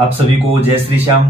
आप सभी को जय श्री श्याम।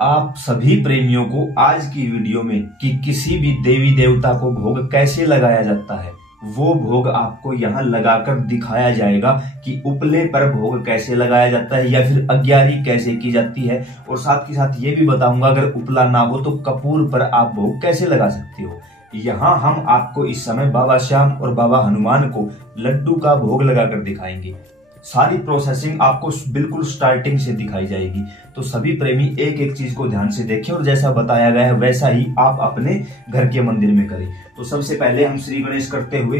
आप सभी प्रेमियों को आज की वीडियो में कि किसी भी देवी देवता को भोग कैसे लगाया जाता है वो भोग आपको यहाँ लगाकर दिखाया जाएगा कि उपले पर भोग कैसे लगाया जाता है या फिर अग्यारी कैसे की जाती है। और साथ ही साथ ये भी बताऊंगा अगर उपला ना हो तो कपूर पर आप भोग कैसे लगा सकते हो। यहाँ हम आपको इस समय बाबा श्याम और बाबा हनुमान को लड्डू का भोग लगाकर दिखाएंगे। सारी प्रोसेसिंग आपको बिल्कुल स्टार्टिंग से दिखाई जाएगी, तो सभी प्रेमी एक एक चीज को ध्यान से देखें और जैसा बताया गया है वैसा ही आप अपने घर के मंदिर में करें। तो सबसे पहले हम श्री गणेश करते हुए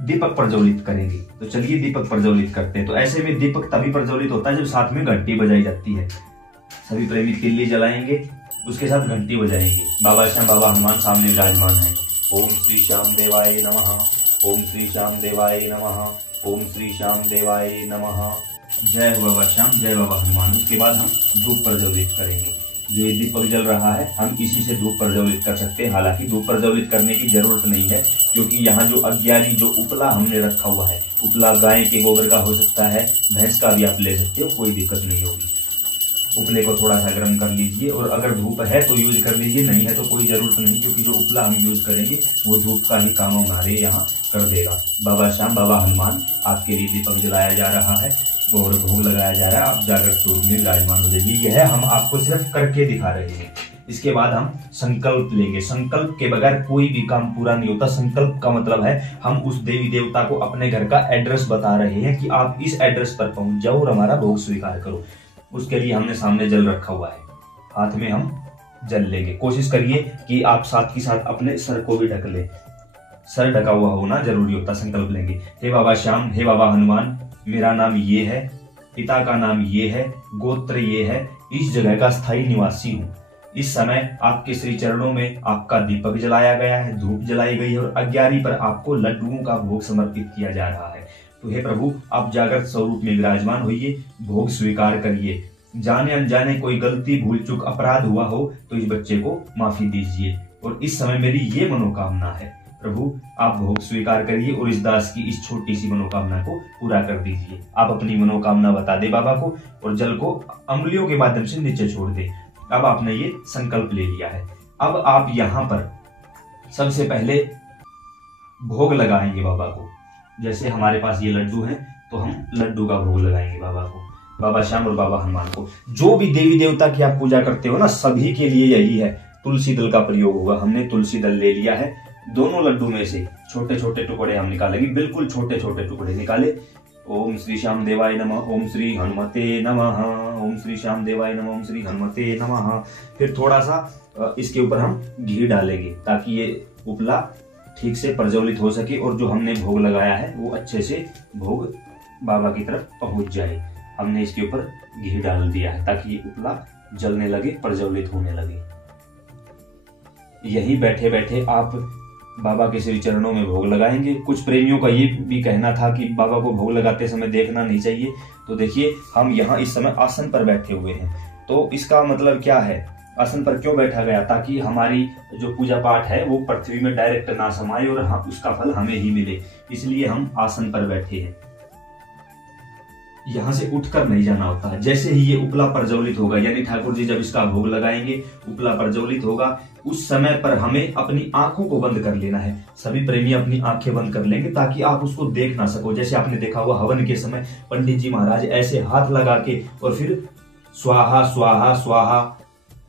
दीपक प्रज्वलित करेंगे। तो चलिए दीपक प्रज्वलित करते हैं। तो ऐसे में दीपक तभी प्रज्वलित होता है जब साथ में घंटी बजाई जाती है। सभी प्रेमी तिल्ली जलाएंगे, उसके साथ घंटी बजाएंगे। बाबा श्याम बाबा हनुमान सामने विराजमान है। ओम श्री श्याम देवाय नमः, ओम श्री श्याम देवाय नमः, ओम श्री श्याम देवाय नमः। जय हो बाबा श्याम, जय बाबा हनुमान। उसके बाद हम धूप प्रज्वलित करेंगे। जो ये दीपक जल रहा है हम इसी से धूप प्रज्वलित कर सकते हैं। हालांकि धूप प्रज्वलित करने की जरूरत नहीं है क्योंकि यहाँ जो अग्यारी जो उपला हमने रखा हुआ है, उपला गाय के गोबर का हो सकता है, भैंस का भी आप ले सकते हो, कोई दिक्कत नहीं होगी। उपले को थोड़ा सा गर्म कर लीजिए और अगर धूप है तो यूज कर लीजिए, नहीं है तो कोई जरूरत नहीं क्योंकि जो उपला हम यूज करेंगे वो धूप का ही काम हमारे यहाँ कर देगा। बाबा श्याम बाबा हनुमान आपके लिए दीपक जलाया जा रहा है और भोग लगाया जा रहा है। आप जागृत स्वरूप में विराजमान हो जाइए। यह हम आपको सिर्फ करके दिखा रहे हैं। इसके बाद हम संकल्प लेंगे। संकल्प के बगैर कोई भी काम पूरा नहीं होता। संकल्प का मतलब है हम उस देवी देवता को अपने घर का एड्रेस बता रहे हैं कि आप इस एड्रेस पर पहुंच जाओ और हमारा भोग स्वीकार करो। उसके लिए हमने सामने जल रखा हुआ है, हाथ में हम जल लेंगे। कोशिश करिए कि आप साथ ही साथ अपने सर को भी ढक ले। सर ढका हुआ होना जरूरी होता। संकल्प लेंगे। हे बाबा श्याम, हे बाबा हनुमान, मेरा नाम ये है, पिता का नाम ये है, गोत्र ये है, इस जगह का स्थायी निवासी हूँ। इस समय आपके श्री चरणों में आपका दीपक जलाया गया है, धूप जलाई गई है और अग्यारी पर आपको लड्डुओं का भोग समर्पित किया जा रहा है। तो हे प्रभु, आप जागृत स्वरूप में विराजमान होइए, भोग स्वीकार करिए। जाने अनजाने कोई गलती भूल चूक अपराध हुआ हो तो इस बच्चे को माफी दीजिए। और इस समय मेरी ये मनोकामना है, प्रभु आप भोग स्वीकार करिए और इस दास की इस छोटी सी मनोकामना को पूरा कर दीजिए। आप अपनी मनोकामना बता दे बाबा को और जल को अंगुलियों के माध्यम से नीचे छोड़ दे। अब आपने ये संकल्प ले लिया है। अब आप यहाँ पर सबसे पहले भोग लगाएंगे बाबा को। जैसे हमारे पास ये लड्डू हैं तो हम लड्डू का भोग लगाएंगे बाबा को, बाबा श्याम और बाबा हनुमान को। जो भी देवी देवता की आप पूजा करते हो ना, सभी के लिए यही है। तुलसी दल का प्रयोग होगा। हमने तुलसी दल ले लिया है। दोनों लड्डू में से छोटे छोटे टुकड़े हम निकालेंगे, बिल्कुल छोटे छोटे टुकड़े निकाले। ओम श्री श्याम देवाय नमः, ओम श्री हनुमते नमः, ओम श्री श्याम देवाय नमः, ओम श्री हनुमते नमः। फिर थोड़ा सा इसके ऊपर हम घी डालेंगे ताकि ये उपला ठीक से प्रज्वलित हो सके और जो हमने भोग लगाया है वो अच्छे से भोग बाबा की तरफ पहुंच जाए। हमने इसके ऊपर घी डाल दिया है ताकि ये उपला जलने लगे, प्रज्वलित होने लगे। यही बैठे बैठे आप बाबा के श्री चरणों में भोग लगाएंगे। कुछ प्रेमियों का ये भी कहना था कि बाबा को भोग लगाते समय देखना नहीं चाहिए। तो देखिए हम यहाँ इस समय आसन पर बैठे हुए हैं। तो इसका मतलब क्या है, आसन पर क्यों बैठा गया? ताकि हमारी जो पूजा पाठ है वो पृथ्वी में डायरेक्ट ना समाये और उसका फल हमें ही मिले, इसलिए हम आसन पर बैठे हैं। यहाँ से उठकर नहीं जाना होता है। जैसे ही ये उपला प्रज्वलित होगा, यानी ठाकुर जी जब इसका भोग लगाएंगे, उपला प्रज्वलित होगा, उस समय पर हमें अपनी आंखों को बंद कर लेना है। सभी प्रेमी अपनी आंखें बंद कर लेंगे ताकि आप उसको देख ना सको। जैसे आपने देखा हुआ हवन के समय पंडित जी महाराज ऐसे हाथ लगा के और फिर स्वाहा स्वाहा स्वाहा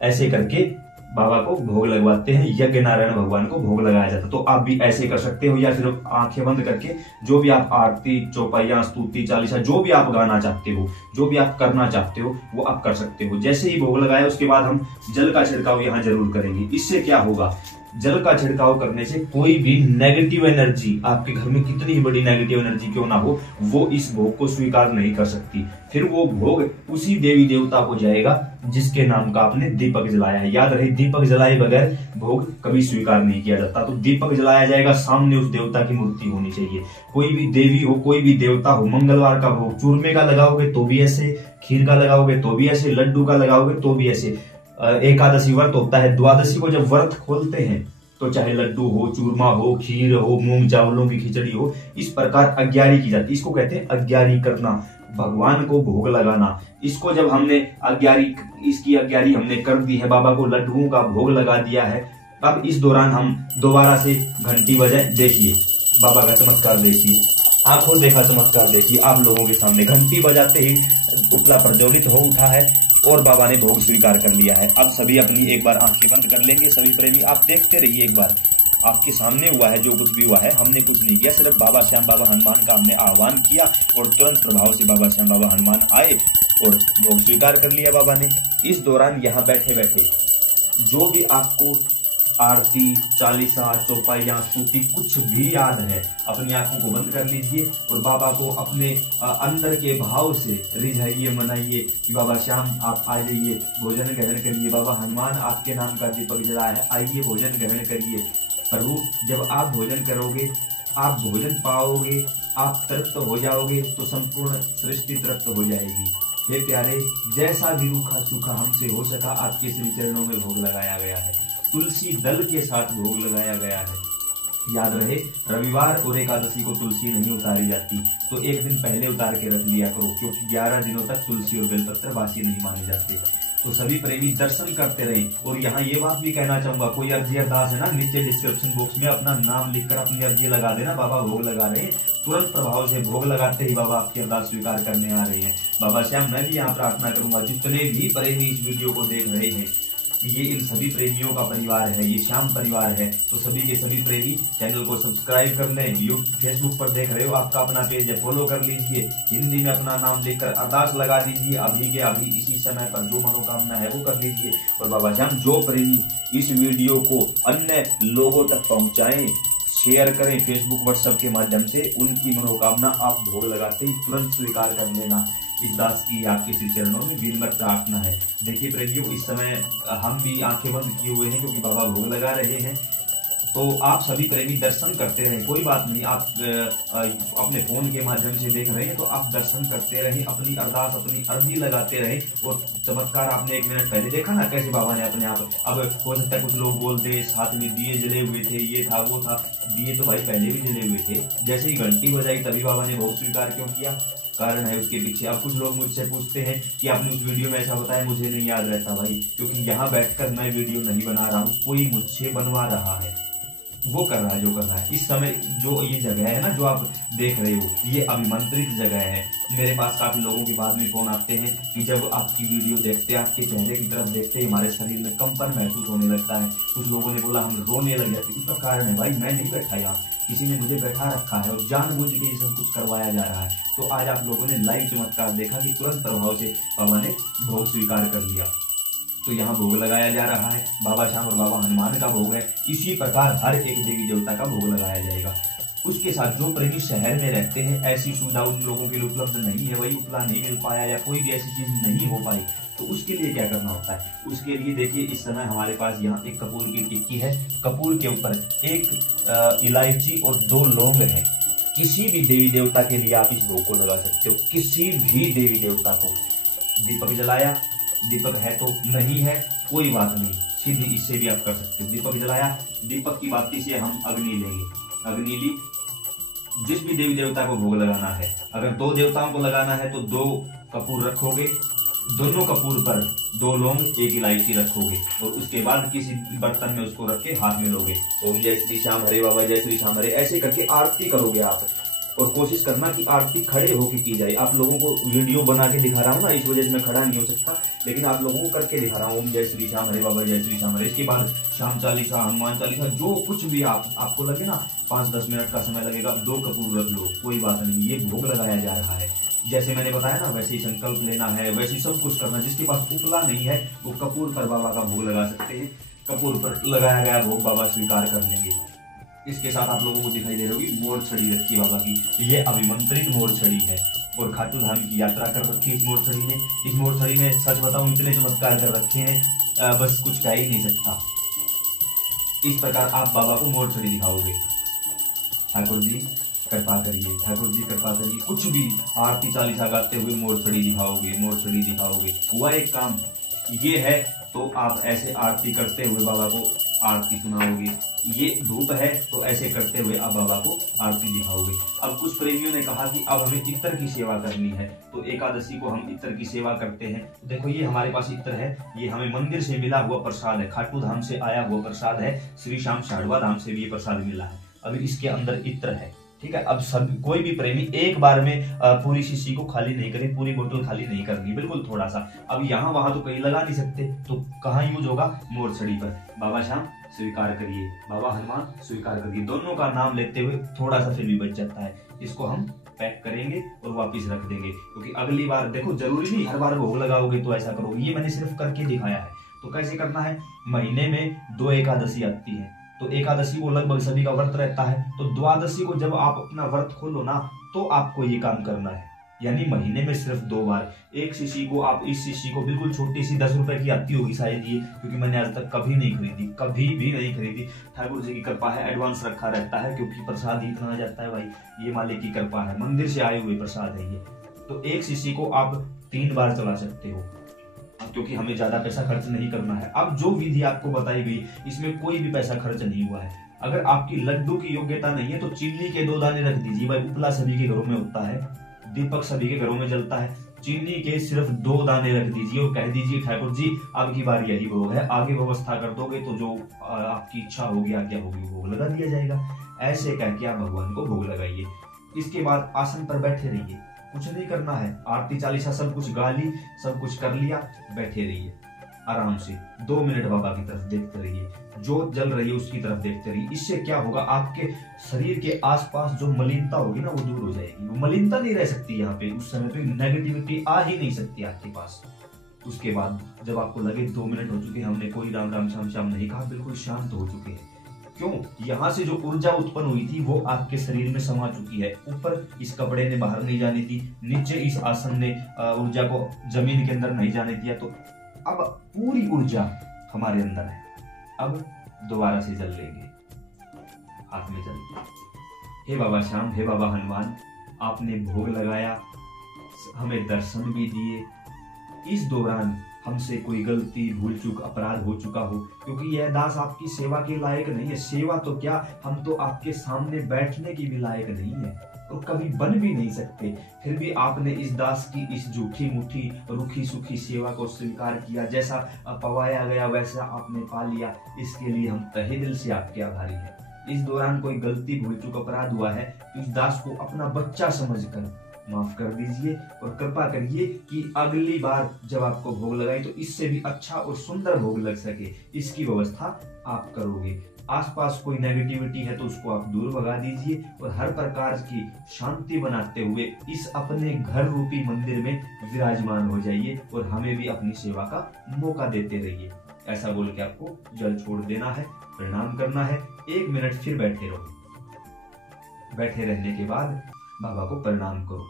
ऐसे करके बाबा को भोग लगवाते हैं। यज्ञ नारायण भगवान को भोग लगाया जाता है। तो आप भी ऐसे कर सकते हो या फिर आंखें बंद करके जो भी आप आरती, चौपाइयां, स्तुति, चालीसा, जो भी आप गाना चाहते हो, जो भी आप करना चाहते हो वो आप कर सकते हो। जैसे ही भोग लगाया उसके बाद हम जल का छिड़काव यहाँ जरूर करेंगे। इससे क्या होगा, जल का छिड़काव करने से कोई भी नेगेटिव एनर्जी, आपके घर में कितनी ही बड़ी नेगेटिव एनर्जी क्यों ना हो, वो इस भोग को स्वीकार नहीं कर सकती। फिर वो भोग उसी देवी देवता को जाएगा जिसके नाम का आपने दीपक जलाया है। याद रहे, दीपक जलाए बगैर भोग कभी स्वीकार नहीं किया जाता। तो दीपक जलाया जाएगा, सामने उस देवता की मूर्ति होनी चाहिए। कोई भी देवी हो, कोई भी देवता हो। मंगलवार का भोग चूरमे का लगाओगे तो भी ऐसे, खीर का लगाओगे तो भी ऐसे, लड्डू का लगाओगे तो भी ऐसे। एकादशी व्रत होता है, द्वादशी को जब व्रत खोलते हैं तो चाहे लड्डू हो, चूरमा हो, खीर हो, मूंग चावलों की खिचड़ी हो, इस प्रकार अग्यारी की जाती है। इसको कहते हैं अग्यारी करना। भगवान को भोग लगाना। इसको जब हमने इसकी अग्यारी हमने कर दी है, बाबा को लड्डुओं का भोग लगा दिया है। अब इस दौरान हम दोबारा से घंटी बजाए। देखिए बाबा का चमत्कार देखिए, आंखों देखा चमत्कार देखिए आप लोगों के सामने। घंटी बजाते ही उपला प्रज्वलित हो उठा है और बाबा ने भोग स्वीकार कर लिया है। अब सभी अपनी एक बार आंखें बंद कर लेंगे। सभी प्रेमी आप देखते रहिए, एक बार आपके सामने हुआ है जो कुछ भी हुआ है। हमने कुछ नहीं किया, सिर्फ बाबा श्याम बाबा हनुमान का हमने आह्वान किया और तुरंत प्रभाव से बाबा श्याम बाबा हनुमान आए और भोग स्वीकार कर लिया बाबा ने। इस दौरान यहाँ बैठे बैठे जो भी आपको आरती, चालीसा, चौपाइयाँ, स्तुति कुछ भी याद है, अपनी आंखों को बंद कर लीजिए और बाबा को अपने अंदर के भाव से रिझाइए, मनाइए कि बाबा श्याम आप आ जाइए, भोजन ग्रहण करिए। बाबा हनुमान आपके नाम का दीपक जला है, आइए भोजन ग्रहण करिए। प्रभु जब आप भोजन करोगे, आप भोजन पाओगे, आप तृप्त हो जाओगे तो संपूर्ण सृष्टि तृप्त हो जाएगी। हे प्यारे, जैसा भी रूखा सूखा हमसे हो सका आपके श्री चरणों में भोग लगाया गया है। तुलसी दल के साथ भोग लगाया गया है। याद रहे, रविवार और एकादशी को तुलसी नहीं उतारी जाती, तो एक दिन पहले उतार के रख लिया करो, क्योंकि 11 दिनों तक तुलसी और बेलपत्र बासी नहीं माने जाते। तो सभी प्रेमी दर्शन करते रहे। और यहाँ ये बात भी कहना चाहूंगा, कोई अर्जी अरदास है ना, नीचे डिस्क्रिप्शन बॉक्स में अपना नाम लिखकर अपनी अर्जी लगा देना। बाबा भोग लगा रहे हैं, तुरंत प्रभाव से भोग लगाते ही बाबा आपकी अरदास स्वीकार करने आ रहे हैं। बाबा श्याम मैं भी यहाँ प्रार्थना करूंगा, जितने भी प्रेमी इस वीडियो को देख रहे हैं, ये इन सभी प्रेमियों का परिवार है, ये श्याम परिवार है। तो सभी के सभी प्रेमी चैनल को सब्सक्राइब कर लें। फेसबुक पर देख रहे हो, आपका अपना पेज है, फॉलो कर लीजिए। हिंदी में अपना नाम लिखकर अरदास लगा दीजिए। अभी के अभी इसी समय पर जो मनोकामना है वो कर लीजिए। और बाबा श्याम जो प्रेमी इस वीडियो को अन्य लोगों तक पहुंचाएं, शेयर करें फेसबुक व्हाट्सएप के माध्यम से, उनकी मनोकामना आप भोग लगाते ही तुरंत स्वीकार कर लेना। इस दास की आपके श्री चरणों में विनम्र प्रार्थना है। देखिए प्रेमियों, इस समय हम भी आंखें बंद किए हुए हैं क्योंकि बाबा भोग लगा रहे हैं। तो आप सभी प्रेमी दर्शन करते रहें, कोई बात नहीं। आप अपने फोन के माध्यम से देख रहे हैं तो आप दर्शन करते रहें, अपनी अरदास, अपनी अर्जी लगाते रहें। और चमत्कार आपने 1 मिनट पहले देखा ना, कैसे बाबा ने अपने आप। अब हो सकता है कुछ लोग बोलते साथ में दिए जले हुए थे, ये था वो था। दिए तो भाई पहले भी जले हुए थे, जैसे ही घंटी बजाई तभी बाबा ने भोग स्वीकार क्यों किया, कारण है उसके पीछे। अब कुछ लोग मुझसे पूछते हैं कि आपने उस वीडियो में ऐसा बताया, मुझे नहीं याद रहता भाई, क्योंकि यहाँ बैठकर मैं वीडियो नहीं बना रहा हूँ, कोई मुझसे बनवा रहा है, वो कर रहा है जो कर रहा है। इस समय जो ये जगह है ना, जो आप देख रहे हो, ये अभिमंत्रित जगह है। मेरे पास काफी लोगों के बाद में फोन आते हैं कि जब आपकी वीडियो देखते, आपके चेहरे की तरफ देखते हमारे शरीर में कंपन महसूस होने लगता है। कुछ लोगों ने बोला हम रोने लग जाते। इसका कारण है भाई, मैं नहीं बैठा यहाँ, किसी ने मुझे बैठा रखा है और जानबूझ के ये सब कुछ करवाया जा रहा है। तो आज आप लोगों ने लाइव चमत्कार देखा कि तुरंत प्रभाव से बाबा ने भोग स्वीकार कर लिया। तो यहाँ भोग लगाया जा रहा है, बाबा श्याम और बाबा हनुमान का भोग है। इसी प्रकार हर एक देवी देवता का भोग लगाया जाएगा। उसके साथ जो प्रेमी शहर में रहते हैं, ऐसी सुविधा उन लोगों के लिए उपलब्ध नहीं है, वही उपला नहीं मिल पाया या कोई भी ऐसी चीज नहीं हो पाई, तो उसके लिए क्या करना होता है। उसके लिए देखिए, इस समय हमारे पास यहाँ एक कपूर की टिक्की है, कपूर के ऊपर 1 इलायची और 2 लौंग है। किसी भी देवी देवता के लिए आप इस भोग को लगा सकते हो, किसी भी देवी देवता को। दीपक जलाया, दीपक है तो नहीं है कोई बात नहीं, सीधी इससे भी आप कर सकते हो। दीपक जलाया, दीपक की बाती से हम अग्नि लेंगे। अग्नि ली, जिस भी देवी देवता को भोग लगाना है, अगर 2 देवताओं को लगाना है तो 2 कपूर रखोगे, दोनों कपूर पर 2 लौंग 1 इलायची रखोगे और उसके बाद किसी बर्तन में उसको रख के हाथ में लोगे। ओम जय श्री श्याम हरे बाबा, जय श्री श्याम हरे, ऐसे करके आरती करोगे आप। और कोशिश करना कि आरती खड़े होकर की जाए। आप लोगों को वीडियो बना के दिखा रहा हूँ ना, इस वजह से मैं खड़ा नहीं हो सकता, लेकिन आप लोगों को करके दिखा रहा हूँ। ओम जय श्री श्याम हरे बाबा, जय श्री श्याम हरे। इसके बाद श्याम चालीसा, हनुमान चालीसा, जो कुछ भी आपको लगे ना, 5-10 मिनट का समय लगेगा, 2 कपूर रख लो, कोई बात नहीं। ये भोग लगाया जा रहा है, जैसे मैंने बताया ना, वैसे ही संकल्प लेना है, वैसे ही सब कुछ करना। जिसके पास उपला नहीं है वो कपूर पर बाबा का भोग लगा सकते हैं। कपूर पर लगाया गया भोग बाबा स्वीकार कर लेंगे। इसके साथ आप लोगों को दिखाई दे रही होगी मोर छड़ी रखी है बाबा की, ये अभिमंत्रित मोर छड़ी है और खाटू धाम की यात्रा कर रखी है इस मोर छड़ी ने। इस मोर छड़ी ने सच बताऊं इतने चमत्कार कर रखे हैं, बस कुछ कह ही नहीं सकता। इस प्रकार आप बाबा को मोर छड़ी दिखाओगे, ठाकुर जी कृपा करिए, ठाकुर जी कृपा करिए, कुछ भी आरती चालीसा गाते हुए मोर छड़ी दिखाओगे, मोर छड़ी दिखाओगे। हुआ एक काम, ये है तो आप ऐसे आरती करते हुए बाबा को आरती सुनाओगे। ये धूप है तो ऐसे करते हुए अब बाबा को आरती दिखाओगे। अब कुछ प्रेमियों ने कहा कि अब हमें इत्र की सेवा करनी है, तो एकादशी को हम इत्र की सेवा करते हैं। देखो ये हमारे पास इत्र है, ये हमें मंदिर से मिला हुआ प्रसाद है, खाटू धाम से आया हुआ प्रसाद है, श्री श्याम शाढ़वा धाम से भी ये प्रसाद मिला है। अभी इसके अंदर इत्र है, ठीक है। अब सब कोई भी प्रेमी एक बार में पूरी शीशी को खाली नहीं करे, पूरी बोतल खाली नहीं करनी, बिल्कुल थोड़ा सा। अब यहाँ वहां तो कहीं लगा नहीं सकते, तो कहाँ यूज होगा, मोरछड़ी पर। बाबा श्याम स्वीकार करिए, बाबा हनुमान स्वीकार करिए, दोनों का नाम लेते हुए थोड़ा सा फिर भी बच जाता है। इसको हम पैक करेंगे और वापिस रख देंगे, क्योंकि अगली बार देखो जरूरी नहीं हर बार भोग लगाओगे तो ऐसा करोगे, ये मैंने सिर्फ करके दिखाया है। तो कैसे करना है, महीने में 2 एकादशी आती है, तो एकादशी को लगभग सभी का व्रत रहता है, तो द्वादशी को जब आप अपना व्रत खोलो ना, तो आपको ये काम करना है। यानी महीने में सिर्फ 2 बार। एक शीशी को आप, इस शीशी को बिल्कुल छोटी सी 10 रुपए की आती होगी शायद ये, क्योंकि मैंने आज तक कभी नहीं खरीदी, कभी भी नहीं खरीदी। ठाकुर जी की कृपा है, एडवांस रखा रहता है, क्योंकि प्रसाद ही इतना आ जाता है भाई, ये मालिक की कृपा है, मंदिर से आए हुए प्रसाद है ये। तो एक शीशी को आप 3 बार चला सकते हो, क्योंकि हमें ज्यादा पैसा खर्च नहीं करना है। अब जो विधि आपको बताई गई, इसमें कोई भी पैसा खर्च नहीं हुआ है। अगर आपकी लड्डू की योग्यता नहीं है तो चीनी के 2 दाने रख दीजिए भाई, उपला सभी के घरों में होता है, दीपक सभी के घरों में जलता है, चीनी के सिर्फ 2 दाने रख दीजिए और कह दीजिए ठाकुर जी अब की बार यही भोग है, आगे व्यवस्था कर दोगे तो जो आपकी इच्छा होगी, आज्ञा होगी, भोग लगा दिया जाएगा। ऐसे कह के आप भगवान को भोग लगाइए। इसके बाद आसन पर बैठे रहिए, कुछ नहीं करना है, आरती चालीसा सब कुछ गा ली, सब कुछ कर लिया, बैठे रहिए आराम से 2 मिनट बाबा की तरफ देखते रहिए, जो जल रही है उसकी तरफ देखते रहिए। इससे क्या होगा, आपके शरीर के आसपास जो मलिनता होगी ना वो दूर हो जाएगी, वो मलिनता नहीं रह सकती यहाँ पे, उस समय पे नेगेटिविटी आ ही नहीं सकती आपके पास। उसके बाद जब आपको लगे 2 मिनट हो चुके, हमने कोई राम राम श्याम श्याम नहीं कहा, बिल्कुल शांत हो चुके हैं, क्यों, यहाँ से जो ऊर्जा उत्पन्न हुई थी वो आपके शरीर में समा चुकी है। ऊपर इस कपड़े ने बाहर नहीं जाने दी, नीचे इस आसन ने ऊर्जा को जमीन के अंदर नहीं जाने दिया, तो अब पूरी ऊर्जा हमारे अंदर है। अब दोबारा से जल लेंगे, हाथ में जल। हे बाबा श्याम, हे बाबा हनुमान, आपने भोग लगाया, हमें दर्शन भी दिए। इस दौरान हमसे कोई गलती, भूल चूक, अपराध हो चुका हो, क्योंकि यह दास आपकी सेवा के लायक नहीं है, सेवा तो क्या, हम तो आपके सामने बैठने की भी लायक नहीं है और कभी बन भी नहीं सकते। फिर भी आपने इस दास की इस झूठी मुठी रूखी सूखी सेवा को स्वीकार किया, जैसा पवाया गया वैसा आपने पा लिया, इसके लिए हम तहे दिल से आपके आभारी हैं। इस दौरान कोई गलती, भूल चूक, अपराध हुआ है तो इस दास को अपना बच्चा समझकर माफ कर दीजिए और कृपा करिए कि अगली बार जब आपको भोग लगाए तो इससे भी अच्छा और सुंदर भोग लग सके, इसकी व्यवस्था आप करोगे। आसपास कोई नेगेटिविटी है तो उसको आप दूर भगा दीजिए और हर प्रकार की शांति बनाते हुए इस अपने घर रूपी मंदिर में विराजमान हो जाइए और हमें भी अपनी सेवा का मौका देते रहिए। ऐसा बोल के आपको जल छोड़ देना है, प्रणाम करना है, 1 मिनट फिर बैठे रहो। बैठे रहने के बाद बाबा को प्रणाम करो।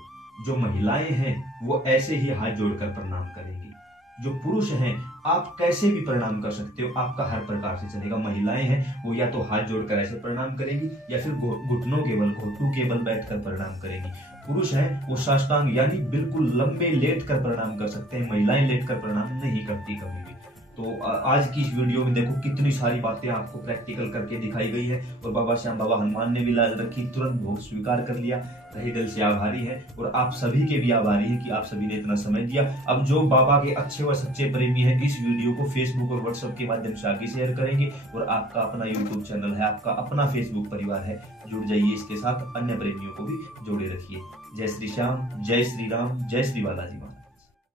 जो महिलाएं हैं वो ऐसे ही हाथ जोड़कर प्रणाम करेंगी, जो पुरुष हैं आप कैसे भी प्रणाम कर सकते हो, आपका हर प्रकार से चलेगा। महिलाएं हैं वो या तो हाथ जोड़कर ऐसे प्रणाम करेंगी या फिर घुटनों के बल, घुटनों के बल बैठकर प्रणाम करेंगी। पुरुष हैं वो साष्टांग यानी बिल्कुल लंबे लेट कर प्रणाम कर सकते हैं, महिलाएं लेट कर प्रणाम नहीं करती कभी भी। तो आज की इस वीडियो में देखो कितनी सारी बातें आपको प्रैक्टिकल करके दिखाई गई है और बाबा श्याम बाबा हनुमान ने भी लाज रखी, तुरंत भोग स्वीकार कर लिया। तहे दिल से आभारी है और आप सभी के भी आभारी हैं कि आप सभी ने इतना समय दिया। अब जो बाबा के अच्छे व सच्चे प्रेमी हैं इस वीडियो को फेसबुक और व्हाट्सएप के माध्यम से आगे शेयर करेंगे और आपका अपना यूट्यूब चैनल है, आपका अपना फेसबुक परिवार है, जुड़ जाइए इसके साथ, अन्य प्रेमियों को भी जोड़े रखिए। जय श्री श्याम, जय श्री राम, जय श्री बालाजी माँ।